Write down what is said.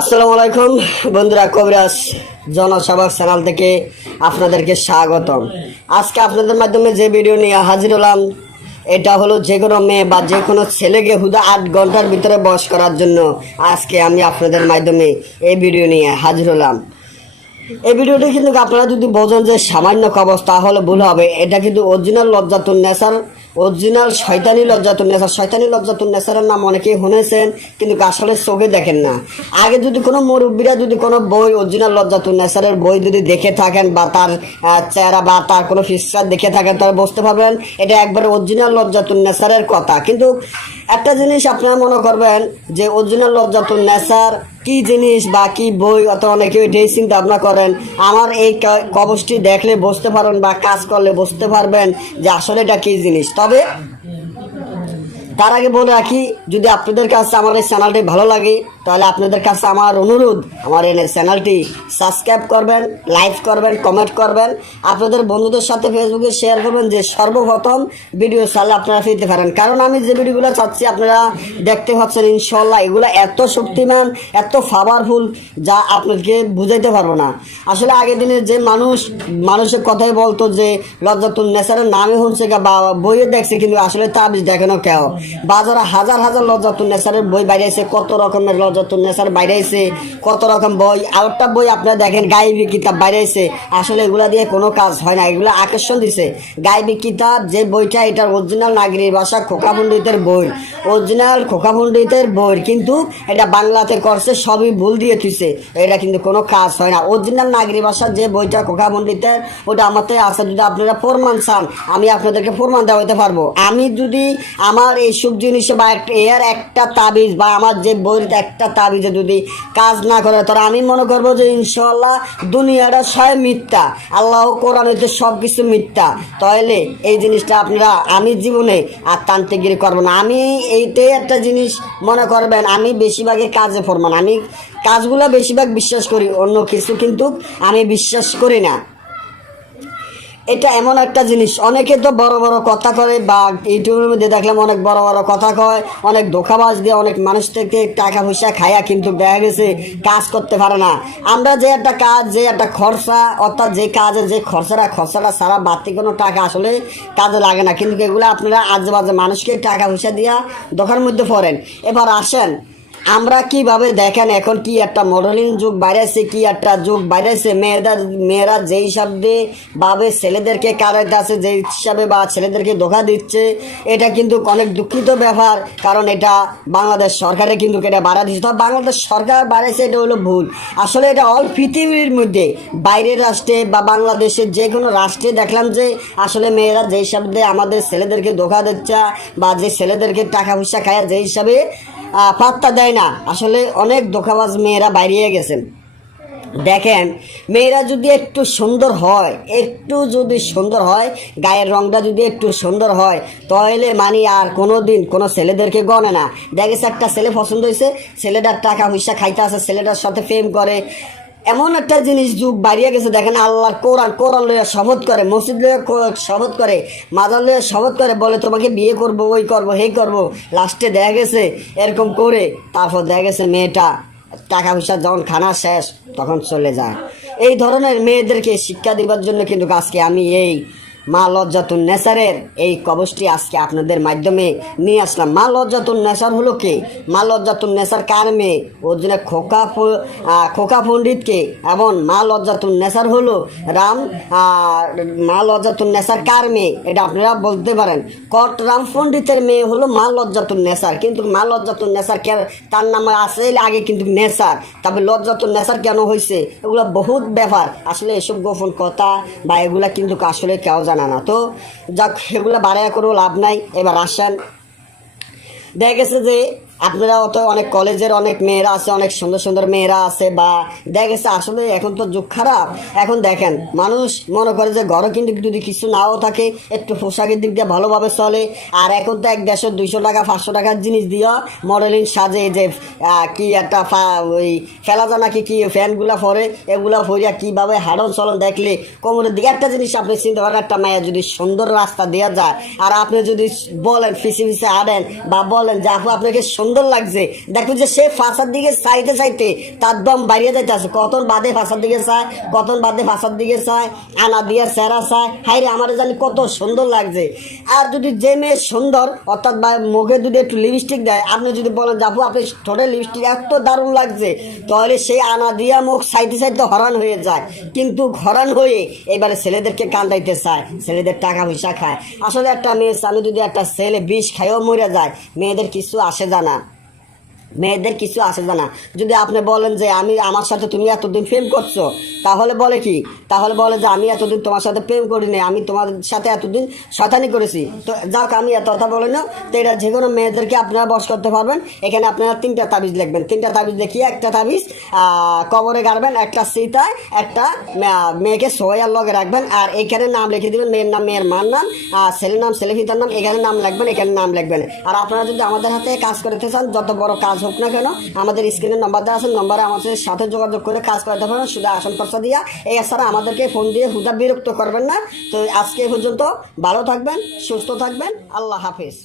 আসসালামু আলাইকুম বন্ধুরা, কবিরাজ জনসভা চ্যানেল থেকে আপনাদেরকে স্বাগতম। আজকে আপনাদের মাধ্যমে যে ভিডিও নিয়ে হাজির হলাম, এটা হলো যে কোনো মেয়ে বা যে কোনো ছেলেকে হুদা 8 ঘন্টার ভিতরে বশ করার জন্য আজকে আমি আপনাদের মাধ্যমে এই ভিডিও নিয়ে হাজির হলাম। এই ভিডিওটি কিন্তু আপনারা যদি বোঝেন যে সামান্য কবজ, তাহলে ভুল হবে। এটা কিন্তু অরিজিনাল লজ্জাতুন নেসার, অরিজিনাল শয়তানি লজ্জাতুন নেসার। শয়তানি লজ্জাতুন নেসারের নাম অনেকেই শুনেছেন, কিন্তু আসলে চোখে দেখেন না। আগে যদি কোনো মুরব্বীরা যদি কোনো বই অরিজিনাল লজ্জাতুন নেসারের বই যদি দেখে থাকেন বা তার চেহারা বা তার কোনো ফিচার দেখে থাকেন, তাহলে বুঝতে পারবেন এটা একবারে অরিজিনাল লজ্জাতুন নেসারের কথা। কিন্তু একটা জিনিস আপনারা মনে করবেন যে অরিজিনাল লজ্জাতুন নেসার কি জিনিস বা কি বই, অত অনেকে এটাই চিন্তা ভাবনা করেন। আমার এই কবজটি দেখলে বুঝতে পারবেন বা কাজ করলে বুঝতে পারবেন যে আসলে এটা কি জিনিস। তবে তার আগে বলে রাখি, যদি আপনাদের কাছে আমার এই চ্যানেলটি ভালো লাগে, তাহলে আপনাদের কাছে আমার অনুরোধ, আমার এই চ্যানেলটি সাবস্ক্রাইব করবেন, লাইক করবেন, কমেন্ট করবেন, আপনাদের বন্ধুদের সাথে ফেসবুকে শেয়ার করবেন, যে সর্বপ্রথম ভিডিও চাইলে আপনারা পেতে পারেন। কারণ আমি যে ভিডিওগুলো চাচ্ছি আপনারা দেখতে পাচ্ছেন, ইনশাল্লাহ এগুলো এত শক্তিমান, এত পাওয়ারফুল, যা আপনাদেরকে বুঝাইতে পারবো না। আসলে আগের দিনে যে মানুষের কথাই বলতো যে লজ্জাতুন নেসারের নামে হচ্ছে বা বইয়ে দেখছে, কিন্তু আসলে তাবিজ দেখেন কেউ। বাজারে হাজার হাজার লজ্জাতুন নেসারের বই বাইরেছে, কত রকমের লজ্জাতুন নেসার বাইরেছে, কত রকম বই। আরেকটা বই আপনারা দেখেন গায়েবী কিতাব বাইরেছে, আসলে এগুলা দিয়ে কোনো কাজ হয় না, এগুলো আকর্ষণ দিছে। গায়েবী কিতাব যে বইটা, এটার অরিজিনাল নাগরিক ভাষা খোকা পণ্ডিতের বই, অরিজিনাল খোকা পণ্ডিতের বই, কিন্তু এটা বাংলাতে করছে, সবই ভুল দিয়ে থুইছে, এটা কিন্তু কোনো কাজ হয় না। অরিজিনাল নাগরিক ভাষা যে বইটা খোকা পণ্ডিতের, ওটা আমাতে আছে। যদি আপনারা প্রমাণ চান, আমি আপনাদেরকে প্রমাণ দেওয়াতে পারবো। আমি যদি আমার এইসব জিনিসে বা এর একটা তাবিজ বা আমার যে বইয়ের একটা তাবিজে যদি কাজ না করে, তাহলে আমি মনে করবো যে ইনশাল্লাহ দুনিয়াটা সব মিথ্যা, আল্লাহ কোরআন হইতে সব কিছু মিথ্যা। তাহলে এই জিনিসটা আপনারা, আমি জীবনে আর তান্ত্রিকগিরি করবো না। আমি এইটাই একটা জিনিস মনে করবেন, আমি বেশিরভাগই কাজে ফরমান, আমি কাজগুলো বেশিরভাগ বিশ্বাস করি, অন্য কিছু কিন্তু আমি বিশ্বাস করি না। এটা এমন একটা জিনিস, অনেকে তো বড় বড় কথা করে বা ইউটিউবের মধ্যে দেখলাম অনেক বড় বড় কথা কয়, অনেক ধোঁকাবাজ দিয়ে অনেক মানুষ থেকে টাকা পয়সা খায়া, কিন্তু দেখা গেছে কাজ করতে পারে না। আমরা যে একটা কাজ, যে একটা খরচা, অর্থাৎ যে কাজের যে খরচাটা ছাড়া বাড়তি কোনো টাকা আসলে কাজে লাগে না, কিন্তু এগুলো আপনারা আজেবাজে মানুষকে টাকা পয়সা দিয়া দোকানের মধ্যে পড়েন। এবার আসেন, আমরা কিভাবে দেখেন এখন কি একটা মডেলিং যুগ বাইরেছে, কি একটা যুগ বাইরেছে। মেয়েরা যেই হিসাবে ভাবে ছেলেদেরকে কারেক্ট আছে, যেই হিসাবে বা ছেলেদেরকে ধোঁকা দিচ্ছে, এটা কিন্তু অনেক দুঃখিত ব্যাপার। কারণ এটা বাংলাদেশ সরকারে কিন্তু এটা বাড়া দিচ্ছে। তবে বাংলাদেশ সরকার বাড়াইছে, এটা হলো ভুল। আসলে এটা অল পৃথিবীর মধ্যে, বাইরের রাষ্ট্রে বা বাংলাদেশের যে কোনো রাষ্ট্রে দেখলাম যে আসলে মেয়েরা যেই হিসাবে আমাদের ছেলেদেরকে ধোঁকা দিচ্ছে বা যে ছেলেদেরকে টাকা পয়সা খায়, যেই হিসাবে পাত্তা দেয় না। আসলে অনেক ধোঁকাবাজ মেয়েরা বাইরে গেছেন। দেখেন, মেয়েরা যদি একটু সুন্দর হয়, একটু যদি সুন্দর হয়, গায়ের রংটা যদি একটু সুন্দর হয়, তাহলে মানে আর কোনো দিন কোনো ছেলেদেরকে গণে না। দেখেছে একটা ছেলে পছন্দ হয়েছে, ছেলেটার টাকা পয়সা খাইতে আছে, ছেলেটার সাথে প্রেম করে, এমন একটা জিনিস যুগ বাড়িয়ে গেছে। দেখেন আল্লাহর কোরআন লইয়া শপথ করে, মসজিদ লইয়া শপথ করে, মাজার লইয়া শপথ করে, বলে তোমাকে বিয়ে করবো, ওই করবো, হেই করবো। লাস্টে দেখা গেছে এরকম করে, তারপর দেখা গেছে মেয়েটা টাকা পয়সা যখন খানা শেষ তখন চলে যায়। এই ধরনের মেয়েদেরকে শিক্ষা দেবার জন্য কিন্তু আজকে আমি এই মা লজ্জাতুন নেসারের এই কবজটি আজকে আপনাদের মাধ্যমে নিয়ে আসলাম। মা লজ্জাতুন নেসার হলো কে? মা লজ্জাতুন নেসার কার মেয়ে? ওর জন্য খোকা পণ্ডিতকে। এবং মা লজ্জাতুন নেসার হলো মা লজ্জাতুন নেসার কার মেয়ে? এটা আপনারা বলতে পারেন। রাম পণ্ডিতের মেয়ে হলো মা লজ্জাতুন নেসার। কিন্তু মা লজ্জাতুন নেসার তার নামে আছে আগে কিন্তু নেসার, তবে লজ্জাতুন নেসার কেন হয়েছে, এগুলো বহুত ব্যাপার। আসলে এসব গোপন কথা বা এগুলা কিন্তু আসলে কেউ জানা না। তো যাক, সেগুলো বাড়াইয়া করেও লাভ নাই। এবার আসেন, দেখা গেছে যে আপনারা অত অনেক কলেজের অনেক মেয়েরা আছে, অনেক সুন্দর সুন্দর মেয়েরা আছে, বা দেখা গেছে আসলে এখন তো যুগ খারাপ। এখন দেখেন, মানুষ মনে করে যে ঘরে কিন্তু যদি কিছু নাও থাকে, একটু পোশাকের দিক দিয়ে ভালোভাবে চলে। আর এখন তো 100-200 টাকা 500 টাকার জিনিস দিয়ে মডেলিং সাজে, যে কি একটা ওই ফেলা নাকি কি ফ্যানগুলা পরে, এগুলা পরিয়া কীভাবে হাড়ন চলন দেখলে কোমরের দিকে। একটা জিনিস আপনি চিন্তা করেন, একটা মায়া যদি সুন্দর রাস্তা দেওয়া যায়, আর আপনি যদি বলেন পিছিয়ে হাঁটেন বা বলেন যে আপু আপনাকে সুন্দর সুন্দর লাগছে, দেখো যে সে ফাঁসার দিকে চাইতে চাইতে তার দম বাড়িয়ে যাইতে আছে, কতন বাদে ফাঁসার দিকে চায়, কতন বাদে ফাঁসার দিকে চায়, আনা দিয়ার চেহারা চায়, হাই রে আমার জানি কত সুন্দর লাগছে। আর যদি যে মেয়ে সুন্দর অর্থাৎ বা মুখে যদি একটু লিপস্টিক দেয়, আপনি যদি বলেন যাবো আপনি ঠোঁটে লিপস্টিক এত দারুণ লাগছে, তাহলে সেই আনা দিয়া মুখ চাইতে চাইতে হরান হয়ে যায়, কিন্তু হরান হয়ে এবারে ছেলেদেরকে কান্দাইতে চায়, ছেলেদের টাকা পয়সা খায়। আসলে একটা মেয়ে চালু যদি একটা ছেলে বিষ খাইও মরে যায়, মেয়েদের কিছু আসে জানা, মেয়েদের কিছু আসে জানা। যদি আপনি বলেন যে আমি আমার সাথে তুমি এতদিন প্রেম করছো, তাহলে বলে কি, তাহলে বলে যে আমি এতদিন তোমার সাথে প্রেম করিনি, আমি তোমার সাথে এতদিন শয়তানি করেছি। তো যাক আমি এত কথা বলি না, তো এটা যে কোনো মেয়েদেরকে আপনারা বশ করতে পারবেন। এখানে আপনারা 3টা তাবিজ লিখবেন, 3টা তাবিজ দেখিয়ে একটা তাবিজ কবরে গাড়বেন, একটা সীতায়, একটা মেয়েকে সোয়ার লগে রাখবেন, আর এখানে নাম লিখে দেবেন, মেয়ের নাম মেয়ের মার নাম, আর ছেলের নাম ছেলে পিতার নাম, এখানে নাম লিখবেন, এখানে নাম লিখবেন। আর আপনারা যদি আমাদের হাতে কাজ করতে চান, যত বড় কাজ হোক না কেন, আমাদের স্ক্রিনে নাম্বার দেওয়া আছে, নম্বরে আমাদের সাথে যোগাযোগ করে কাজ করতে পারেন, শুধু আসন খরচা দিয়া। এই ছাড়া আমাদেরকে ফোন দিয়ে হুদা বিরক্ত করবেন না। তো আজকে পর্যন্ত ভালো থাকবেন, সুস্থ থাকবেন, আল্লাহ হাফিজ।